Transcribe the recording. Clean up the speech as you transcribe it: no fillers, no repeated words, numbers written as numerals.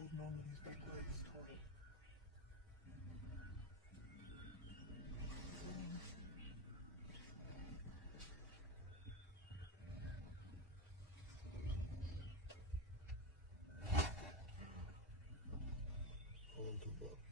holding on to these big legs tight. Hold the book.